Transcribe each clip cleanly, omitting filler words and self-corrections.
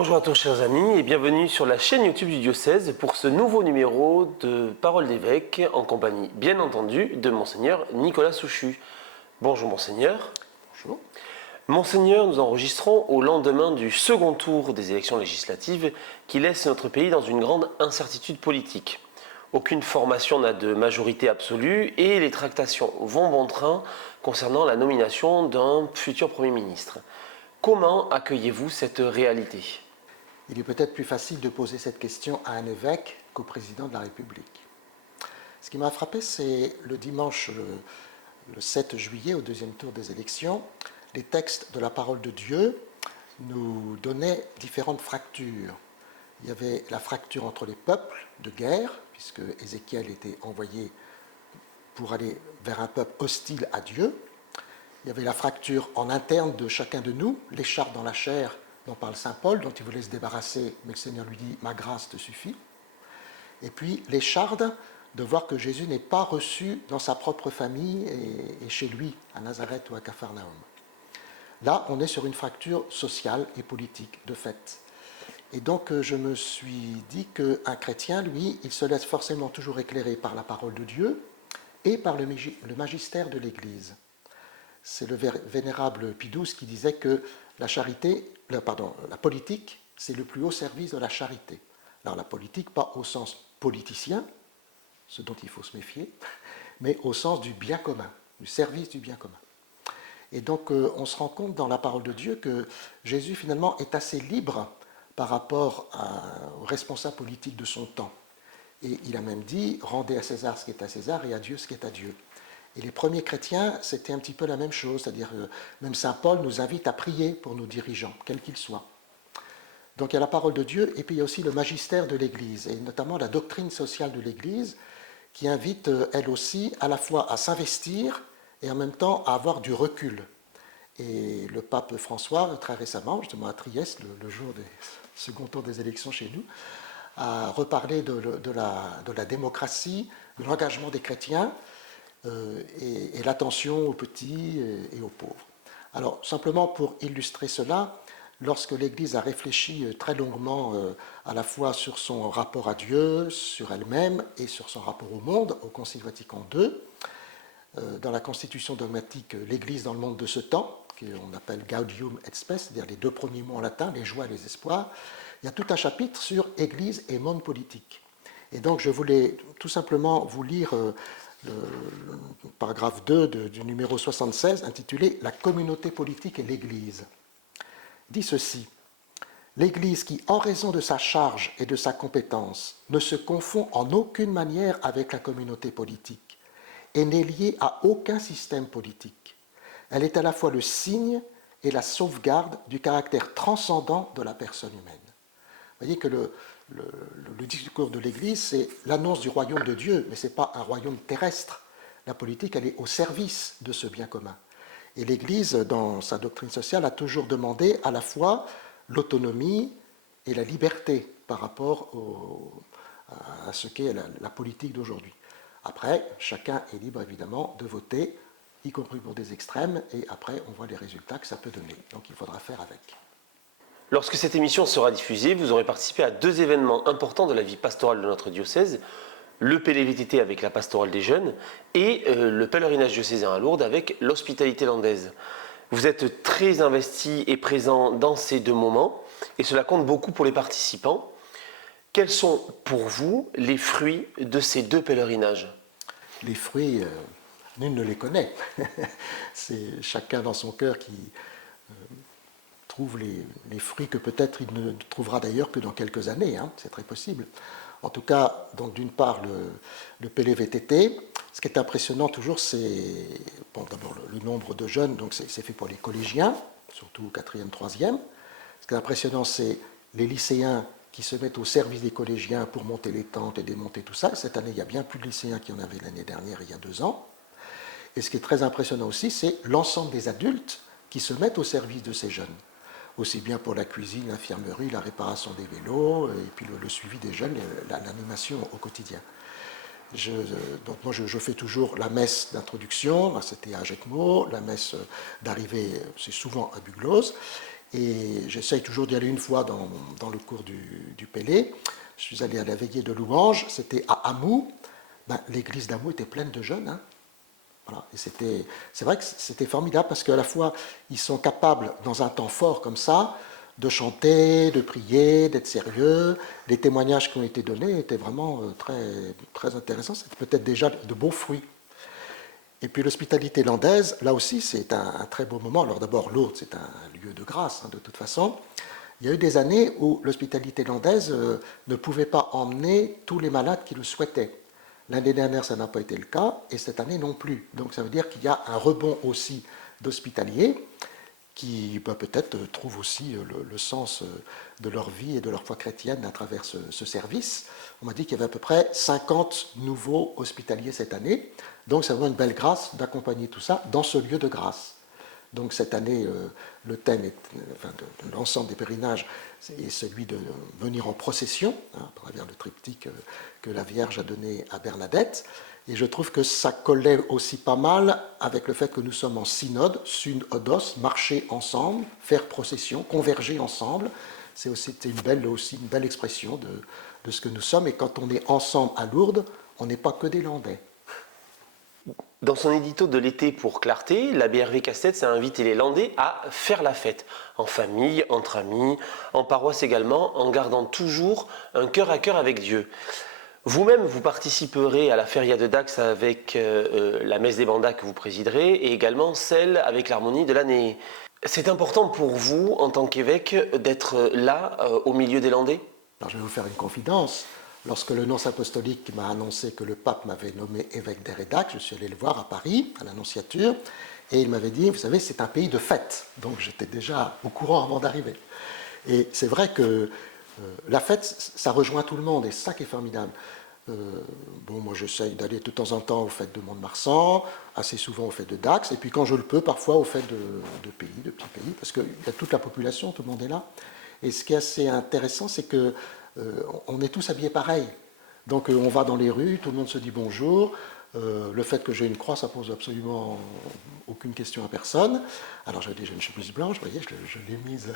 Bonjour à tous chers amis et bienvenue sur la chaîne YouTube du diocèse pour ce nouveau numéro de Parole d'évêque en compagnie bien entendu de Monseigneur Nicolas Souchu. Bonjour Monseigneur. Bonjour. Monseigneur, nous enregistrons au lendemain du second tour des élections législatives qui laissent notre pays dans une grande incertitude politique. Aucune formation n'a de majorité absolue et les tractations vont bon train concernant la nomination d'un futur Premier ministre. Comment accueillez-vous cette réalité ? Il est peut-être plus facile de poser cette question à un évêque qu'au président de la République. Ce qui m'a frappé, c'est le dimanche le 7 juillet, au deuxième tour des élections, les textes de la parole de Dieu nous donnaient différentes fractures. Il y avait la fracture entre les peuples de guerre, puisque Ézéchiel était envoyé pour aller vers un peuple hostile à Dieu. Il y avait la fracture en interne de chacun de nous, l'écharpe dans la chair dont parle saint Paul, dont il voulait se débarrasser, mais le Seigneur lui dit « ma grâce te suffit ». Et puis l'écharde de voir que Jésus n'est pas reçu dans sa propre famille et chez lui, à Nazareth ou à Capharnaüm. Là, on est sur une fracture sociale et politique, de fait. Et donc, je me suis dit qu'un chrétien, lui, il se laisse forcément toujours éclairer par la parole de Dieu et par le magistère de l'Église. C'est le vénérable Pie XII qui disait que la politique, c'est le plus haut service de la charité. Alors la politique, pas au sens politicien, ce dont il faut se méfier, mais au sens du bien commun, du service du bien commun. Et donc on se rend compte dans la parole de Dieu que Jésus finalement est assez libre par rapport aux responsables politiques de son temps. Et il a même dit « rendez à César ce qui est à César et à Dieu ce qui est à Dieu ». Et les premiers chrétiens, c'était un petit peu la même chose, c'est-à-dire même saint Paul nous invite à prier pour nos dirigeants, quels qu'ils soient. Donc il y a la parole de Dieu et puis il y a aussi le magistère de l'Église, et notamment la doctrine sociale de l'Église, qui invite elle aussi à la fois à s'investir et en même temps à avoir du recul. Et le pape François, très récemment, justement à Trieste, le jour du second tour des élections chez nous, a reparlé de la démocratie, de l'engagement des chrétiens, et l'attention aux petits et aux pauvres. Alors, simplement pour illustrer cela, lorsque l'Église a réfléchi très longuement à la fois sur son rapport à Dieu, sur elle-même et sur son rapport au monde, au Concile Vatican II, dans la constitution dogmatique « l'Église dans le monde de ce temps », qu'on appelle Gaudium et Spes, c'est-à-dire les deux premiers mots en latin, les joies et les espoirs, il y a tout un chapitre sur Église et monde politique. Et donc, je voulais tout simplement vous lire le paragraphe 2 du numéro 76, intitulé « La communauté politique et l'Église », dit ceci. « L'Église qui, en raison de sa charge et de sa compétence, ne se confond en aucune manière avec la communauté politique et n'est liée à aucun système politique. Elle est à la fois le signe et la sauvegarde du caractère transcendant de la personne humaine. » Vous voyez que le discours de l'Église, c'est l'annonce du royaume de Dieu, mais ce n'est pas un royaume terrestre. La politique, elle est au service de ce bien commun. Et l'Église, dans sa doctrine sociale, a toujours demandé à la fois l'autonomie et la liberté par rapport à ce qu'est la politique d'aujourd'hui. Après, chacun est libre, évidemment, de voter, y compris pour des extrêmes, et après, on voit les résultats que ça peut donner. Donc, il faudra faire avec. Lorsque cette émission sera diffusée, vous aurez participé à deux événements importants de la vie pastorale de notre diocèse, le PLVTT avec la pastorale des jeunes et le pèlerinage diocésain à Lourdes avec l'hospitalité landaise. Vous êtes très investi et présent dans ces deux moments et cela compte beaucoup pour les participants. Quels sont pour vous les fruits de ces deux pèlerinages ? Les fruits, nul ne les connaît. C'est chacun dans son cœur qui trouve les fruits que peut-être il ne trouvera d'ailleurs que dans quelques années, hein, c'est très possible. En tout cas, donc d'une part, le PLVTT, ce qui est impressionnant toujours, c'est bon, d'abord le nombre de jeunes, donc c'est fait pour les collégiens, surtout 4e, 3e. Ce qui est impressionnant, c'est les lycéens qui se mettent au service des collégiens pour monter les tentes et démonter tout ça. Cette année, il y a bien plus de lycéens qu'il y en avait l'année dernière, il y a 2 ans. Et ce qui est très impressionnant aussi, c'est l'ensemble des adultes qui se mettent au service de ces jeunes. Aussi bien pour la cuisine, l'infirmerie, la réparation des vélos, et puis le suivi des jeunes, l'animation au quotidien. Donc moi je fais toujours la messe d'introduction, c'était à Jacquemot, la messe d'arrivée c'est souvent à Bugloz, Et j'essaye toujours d'y aller une fois dans le cours du Pélé. Je suis allé à la veillée de louange, c'était à Hamou. Ben, l'église d'Hamou était pleine de jeunes. Hein. Voilà. Et c'est vrai que c'était formidable parce qu'à la fois, ils sont capables, dans un temps fort comme ça, de chanter, de prier, d'être sérieux. Les témoignages qui ont été donnés étaient vraiment très, très intéressants. C'était peut-être déjà de beaux fruits. Et puis l'hospitalité landaise, là aussi, c'est un très beau moment. Alors d'abord, Lourdes, c'est un lieu de grâce, hein, de toute façon. Il y a eu des années où l'hospitalité landaise ne pouvait pas emmener tous les malades qui le souhaitaient. L'année dernière, ça n'a pas été le cas, et cette année non plus. Donc ça veut dire qu'il y a un rebond aussi d'hospitaliers qui peut-être trouvent aussi le sens de leur vie et de leur foi chrétienne à travers ce service. On m'a dit qu'il y avait à peu près 50 nouveaux hospitaliers cette année, donc c'est vraiment une belle grâce d'accompagner tout ça dans ce lieu de grâce. Donc cette année, le thème de l'ensemble des pèlerinages est celui de venir en procession, hein, à travers le triptyque que la Vierge a donné à Bernadette. Et je trouve que ça collait aussi pas mal avec le fait que nous sommes en synode, synodos, marcher ensemble, faire procession, converger ensemble. C'était une belle expression de ce que nous sommes. Et quand on est ensemble à Lourdes, on n'est pas que des Landais. Dans son édito de l'été pour Clarté, la BRV Casse-Tête a invité les Landais à faire la fête, en famille, entre amis, en paroisse également, en gardant toujours un cœur à cœur avec Dieu. Vous-même, vous participerez à la Feria de Dax avec la messe des Bandas que vous présiderez et également celle avec l'harmonie de l'année. C'est important pour vous, en tant qu'évêque, d'être là, au milieu des Landais? Alors, je vais vous faire une confidence. Lorsque le nonce apostolique m'a annoncé que le pape m'avait nommé évêque d'Hérédac, je suis allé le voir à Paris, à l'Annonciature, et il m'avait dit, vous savez, c'est un pays de fête. Donc j'étais déjà au courant avant d'arriver. Et c'est vrai que la fête, ça rejoint tout le monde, et c'est ça qui est formidable. Moi j'essaye d'aller de temps en temps aux fêtes de Mont-de-Marsan, assez souvent aux fêtes de Dax, et puis quand je le peux, parfois aux fêtes de petits pays, parce qu'il y a toute la population, tout le monde est là. Et ce qui est assez intéressant, c'est que on est tous habillés pareil. Donc on va dans les rues, tout le monde se dit bonjour. Le fait que j'ai une croix, ça pose absolument aucune question à personne. Alors j'avais déjà une chemise blanche, vous voyez, je l'ai mise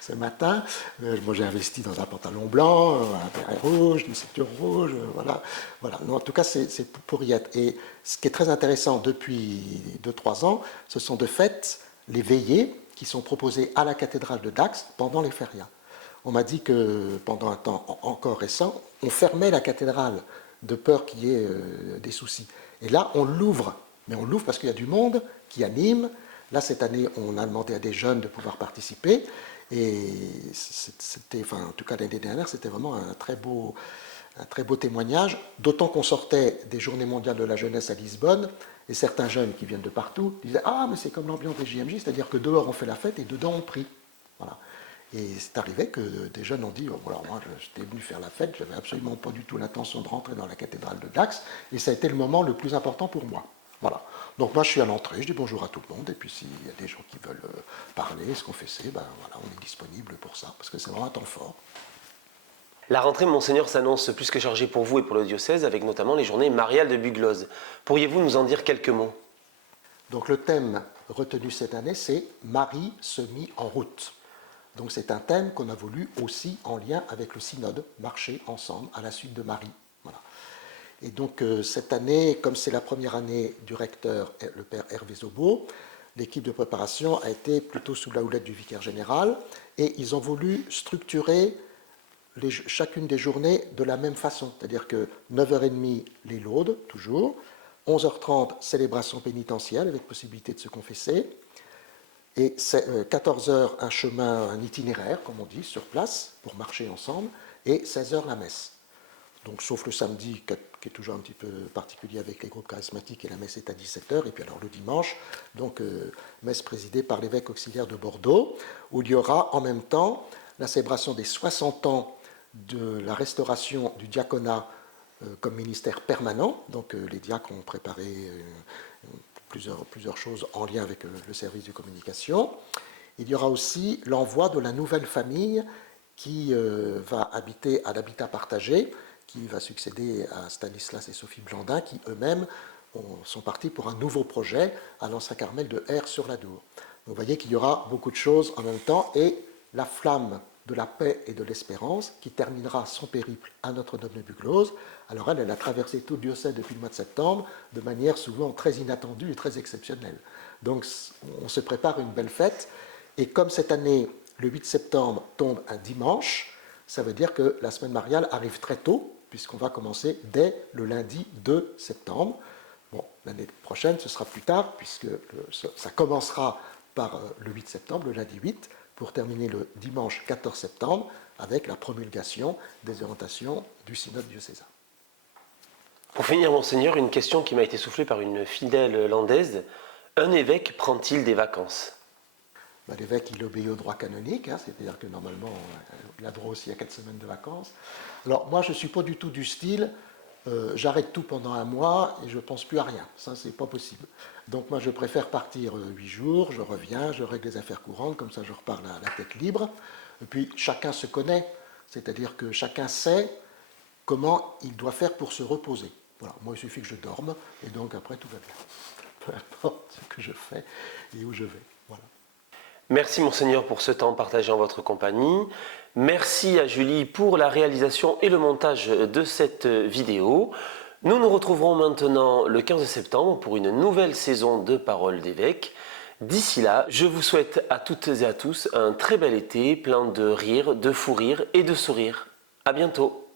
ce matin. Moi j'ai investi dans un pantalon blanc, un béret rouge, une ceinture rouge, voilà. Non, en tout cas, c'est pour y être. Et ce qui est très intéressant depuis 2-3 ans, ce sont de fait les veillées qui sont proposées à la cathédrale de Dax pendant les férias. On m'a dit que pendant un temps encore récent, on fermait la cathédrale de peur qu'il y ait des soucis. Et là, on l'ouvre. Mais on l'ouvre parce qu'il y a du monde qui anime. Là, cette année, on a demandé à des jeunes de pouvoir participer. Et c'était, en tout cas l'année dernière, c'était vraiment un très beau témoignage. D'autant qu'on sortait des Journées mondiales de la jeunesse à Lisbonne. Et certains jeunes qui viennent de partout disaient « Ah, mais c'est comme l'ambiance des JMJ, c'est-à-dire que dehors on fait la fête et dedans on prie. » Voilà. Et c'est arrivé que des jeunes ont dit voilà, moi j'étais venu faire la fête, j'avais absolument pas du tout l'intention de rentrer dans la cathédrale de Dax, et ça a été le moment le plus important pour moi. Voilà. Donc moi je suis à l'entrée, je dis bonjour à tout le monde, et puis s'il y a des gens qui veulent parler, se confesser, ben voilà, on est disponible pour ça, parce que c'est vraiment un temps fort. La rentrée, Monseigneur, s'annonce plus que chargée pour vous et pour le diocèse, avec notamment les journées mariales de Buglose. Pourriez-vous nous en dire quelques mots? Donc le thème retenu cette année, c'est Marie se mit en route. Donc c'est un thème qu'on a voulu aussi en lien avec le synode, marcher ensemble à la suite de Marie. Voilà. Et donc cette année, comme c'est la première année du recteur, le père Hervé Zobo, l'équipe de préparation a été plutôt sous la houlette du vicaire général, et ils ont voulu structurer chacune des journées de la même façon, c'est-à-dire que 9h30 les laudes, toujours, 11h30 célébration pénitentielle avec possibilité de se confesser, et 14h un chemin, un itinéraire, comme on dit, sur place, pour marcher ensemble, et 16h la messe. Donc sauf le samedi, qui est toujours un petit peu particulier avec les groupes charismatiques, et la messe est à 17h, et puis alors le dimanche, donc messe présidée par l'évêque auxiliaire de Bordeaux, où il y aura en même temps la célébration des 60 ans de la restauration du diaconat comme ministère permanent. Donc les diacres ont préparé plusieurs choses en lien avec le service de communication. Il y aura aussi l'envoi de la nouvelle famille qui va habiter à l'habitat partagé, qui va succéder à Stanislas et Sophie Blandin, qui eux-mêmes sont partis pour un nouveau projet à l'Ancien Carmel de R sur la Dour. Vous voyez qu'il y aura beaucoup de choses en même temps, et la flamme de la paix et de l'espérance, qui terminera son périple à Notre-Dame-de-Buglose, alors elle a traversé tout le diocèse depuis le mois de septembre de manière souvent très inattendue et très exceptionnelle. Donc on se prépare une belle fête, et comme cette année, le 8 septembre tombe un dimanche, ça veut dire que la semaine mariale arrive très tôt, puisqu'on va commencer dès le lundi 2 septembre. Bon, l'année prochaine, ce sera plus tard, puisque ça commencera par le 8 septembre, le lundi 8, pour terminer le dimanche 14 septembre, avec la promulgation des orientations du synode diocésain. Pour finir, Monseigneur, une question qui m'a été soufflée par une fidèle landaise. Un évêque prend-il des vacances ? L'évêque, il obéit au droit canonique, c'est-à-dire que normalement, il a droit aussi à 4 semaines de vacances. Alors, moi, je ne suis pas du tout du style, j'arrête tout pendant un mois et je ne pense plus à rien. Ça, c'est pas possible. Donc, moi, je préfère partir 8 jours, je reviens, je règle les affaires courantes, comme ça, je repars la tête libre. Et puis, chacun se connaît, c'est-à-dire que chacun sait comment il doit faire pour se reposer. Voilà, moi, il suffit que je dorme, et donc après, tout va bien. Peu importe ce que je fais et où je vais. Voilà. Merci Monseigneur pour ce temps partagé en votre compagnie. Merci à Julie pour la réalisation et le montage de cette vidéo. Nous nous retrouverons maintenant le 15 septembre pour une nouvelle saison de Paroles d'évêque. D'ici là, je vous souhaite à toutes et à tous un très bel été, plein de rires, de fou rires et de sourires. À bientôt.